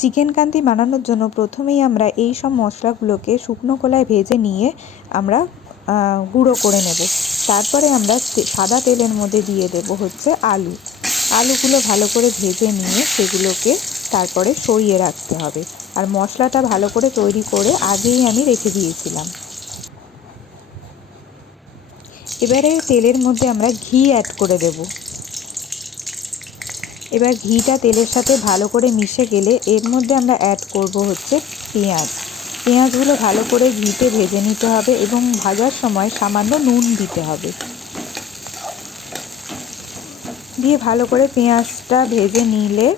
Chicken কান্তি বানানোর জন্য প্রথমেই আমরা এই সব মশলাগুলোকে শুকনো খোলায় ভেজে নিয়ে আমরা গুঁড়ো করে নেব। তারপরে আমরা সাদা তেলের মধ্যে দিয়ে দেব হচ্ছে আলু। আলুগুলো ভালো করে ভেজে নিয়ে সেগুলোকে তারপরে সরিয়ে রাখতে হবে। আর মশলাটা ভালো করে তৈরি করে আগেই আমি রেখে দিয়েছিলাম। এবারে তেলের মধ্যে আমরা ঘি অ্যাড করে দেব। এবার ঘিটা তেলের সাথে ভালো করে মিশে গেলে এর মধ্যে আমরা অ্যাড করব হচ্ছে পেঁয়াজ। পেঁয়াজগুলো ভালো করে ঘিতে ভেজে নিতে হবে এবং ভাজার সময় সামান্য নুন দিতে হবে। দিয়ে ভালো করে পেঁয়াজটা ভেজে নিলে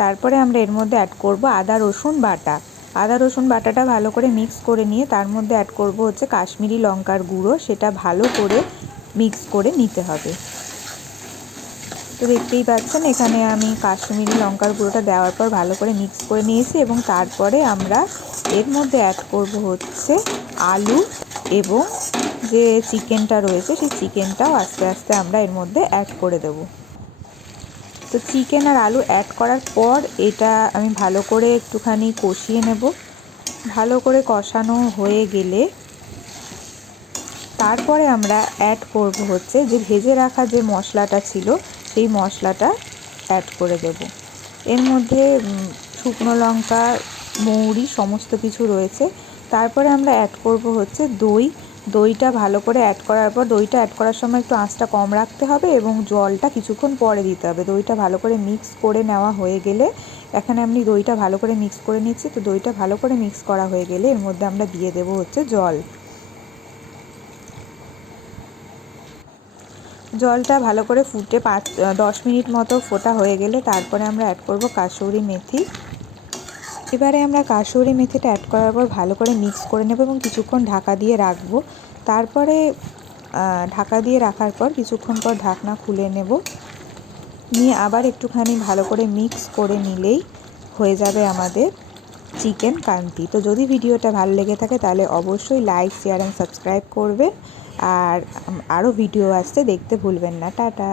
তারপরে আমরা এর মধ্যে অ্যাড করব আদা, রসুন, বাটা। আদা, রসুন, বাটাটা ভালো করে মিক্স করে নিয়ে তার মধ্যে অ্যাড করব হচ্ছে কাশ্মীরি লঙ্কার গুঁড়ো, সেটা ভালো করে মিক্স করে নিতে হবে। তো দেখতেই পাচ্ছেন, এখানে আমি কাশ্মীরি লঙ্কার গুঁড়োটা দেওয়ার পর ভালো করে মিক্স করে নিয়েছি এবং তারপরে আমরা এর মধ্যে অ্যাড করব হচ্ছে আলু এবং যে চিকেনটা রয়েছে, সেই চিকেনটাও আস্তে আস্তে আমরা এর মধ্যে অ্যাড করে দেব। তো চিকেন আর আলু অ্যাড করার পর এটা আমি ভালো করে একটুখানি কষিয়ে নেব। ভালো করে কষানো হয়ে গেলে তারপরে আমরা অ্যাড করব হচ্ছে যে ভেজে রাখা যে মশলাটা ছিল সেই মশলাটা অ্যাড করে দেব। এর মধ্যে শুকনো লঙ্কা, মৌরি, সমস্ত কিছু রয়েছে। তারপরে আমরা অ্যাড করব হচ্ছে দই। দইটা ভালো করে অ্যাড করার পর, দইটা অ্যাড করার সময় একটু আঁচটা কম রাখতে হবে এবং জলটা কিছুক্ষণ পরে দিতে হবে। দইটা ভালো করে মিক্স করে নেওয়া হয়ে গেলে, এখানে আমি দইটা ভালো করে মিক্স করে নিচ্ছি। তো দইটা ভালো করে মিক্স করা হয়ে গেলে এর মধ্যে আমরা দিয়ে দেবো হচ্ছে জল। জলটা ভালো করে ফুটে পাঁচ দশ মিনিট মতো ফোটা হয়ে গেলে তারপরে আমরা অ্যাড করব কাসুরি মেথি। এবারে আমরা কাসুরি মেথিটা অ্যাড করার পর ভালো করে মিক্স করে নেব এবং কিছুক্ষণ ঢাকা দিয়ে রাখব। তারপরে ঢাকা দিয়ে রাখার পর কিছুক্ষণ পর ঢাকনা খুলে নেব। নিয়ে আবার একটুখানি ভালো করে মিক্স করে নিলেই হয়ে যাবে আমাদের চিকেন কান্তি। তো যদি ভিডিওটা ভালো লেগে থাকে তাহলে অবশ্যই লাইক শেয়ার অ্যান্ড সাবস্ক্রাইব করবেন। আর আরও ভিডিও আসতে দেখতে ভুলবেন না টাটা।